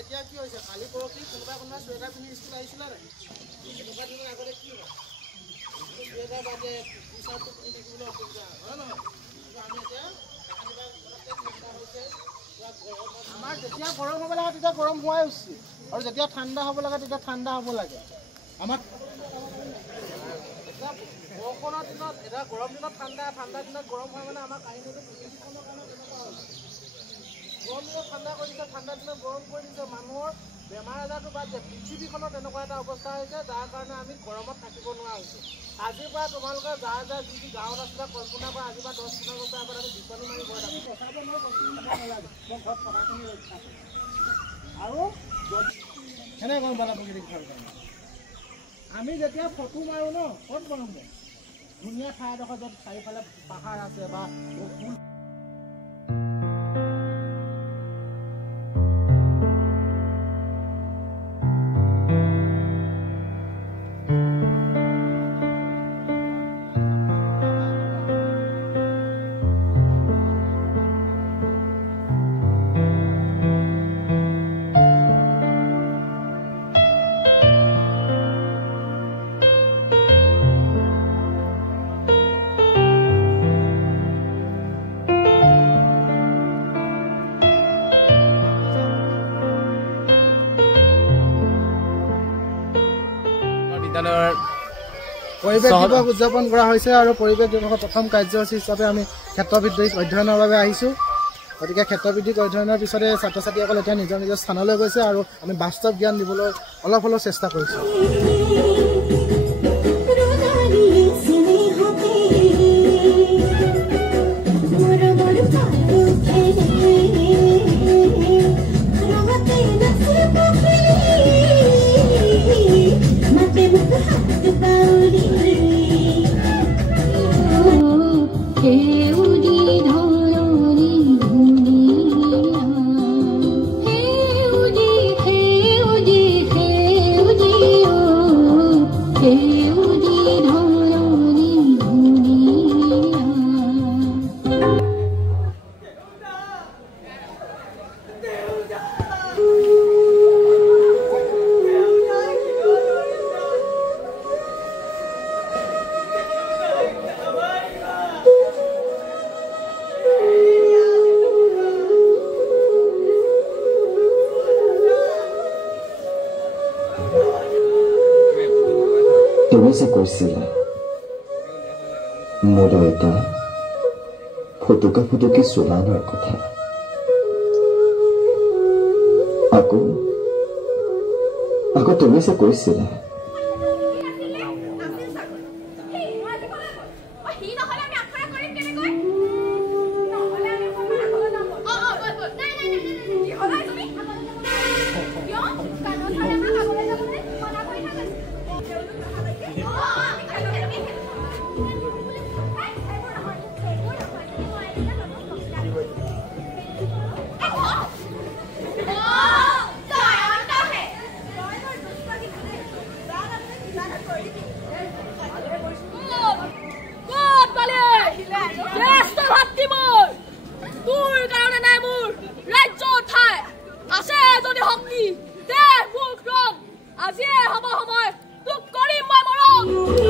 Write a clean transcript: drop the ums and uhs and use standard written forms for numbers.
এতিয়া কি হৈছে কালি পৰহি কোনোবা চুৱেটাৰ পিন্ধি স্কুল আহিছিলে নেকি এনেকুৱা দিনৰ আগতে কি হয় চুৱেটাৰ বাদে টি চাৰ্টটো পিন্ধি থাকিবলৈ অসুবিধা হয় নহয় আমি এতিয়া ঠাণ্ডা হৈছে আমাৰ যেতিয়া গৰম হ'ব লাগে তেতিয়া গৰম হোৱাই উচিত আৰু যেতিয়া ঠাণ্ডা হ'ব লাগে তেতিয়া ঠাণ্ডা হ'ব লাগে আমাৰ এতিয়া বৰষুণৰ দিনত এতিয়া গৰম দিনত ঠাণ্ডা দিনত গৰম হয় মানে আমাৰ কাহিনীটো পৃথিৱীখনৰ কাৰণে তেনেকুৱা হয় গৰম দিনত ঠাণ্ডা কৰি দিছে ঠাণ্ডা দিনত গৰম কৰি দিছে মানুহৰ বেমাৰ আজাৰটো বাদ দিয়ে পৃথিৱীখনত তেনেকুৱা এটা অৱস্থা হৈছে যাৰ কাৰণে আমি গৰমত থাকিব নোৱাৰা হৈছোঁ আজিৰ পৰা তোমালোকে যাৰ যি গাঁৱত আছিলে কল্পনা কৰা আজিৰ পৰা 10-15 বছৰ আগত আমি বিপণী মাৰি ঘৰত আছোঁ বচাব নালাগে মই ঘৰত থকাখিনি ৰক্ষা কৰিম আৰু কেনেকৈ গৰম পালা প্ৰকৃতিক ভাল কাৰণে আমি যেতিয়া ফটো মাৰোঁ ন ক'ত গৰম হয় ধুনীয়া ঠাই এডোখৰ য'ত চাৰিওফালে পাহাৰ আছে বা পৰিৱেশ দিৱস উদযাপন কৰা হৈছে আৰু পৰিৱেশ দিৱসৰ প্ৰথম কাৰ্যসূচী হিচাপে আমি ক্ষেত্ৰভিত্তিক অধ্যয়নৰ বাবে আহিছোঁ গতিকে ক্ষেত্ৰভিত্তিক অধ্যয়নৰ পিছতে ছাত্ৰ ছাত্ৰীসকল এতিয়া নিজৰ নিজৰ স্থানলৈ গৈছে আৰু আমি বাস্তৱ জ্ঞান দিবলৈ অলপ হ'লেও চেষ্টা কৰিছোঁ তুমি যে কৈছিলা মোৰ এটা ফুটুকি চোলানৰ কথা আকৌ তুমি যে কৈছিলা আজিয়ে হ'ব সময় তোক কৰিম মই মৰম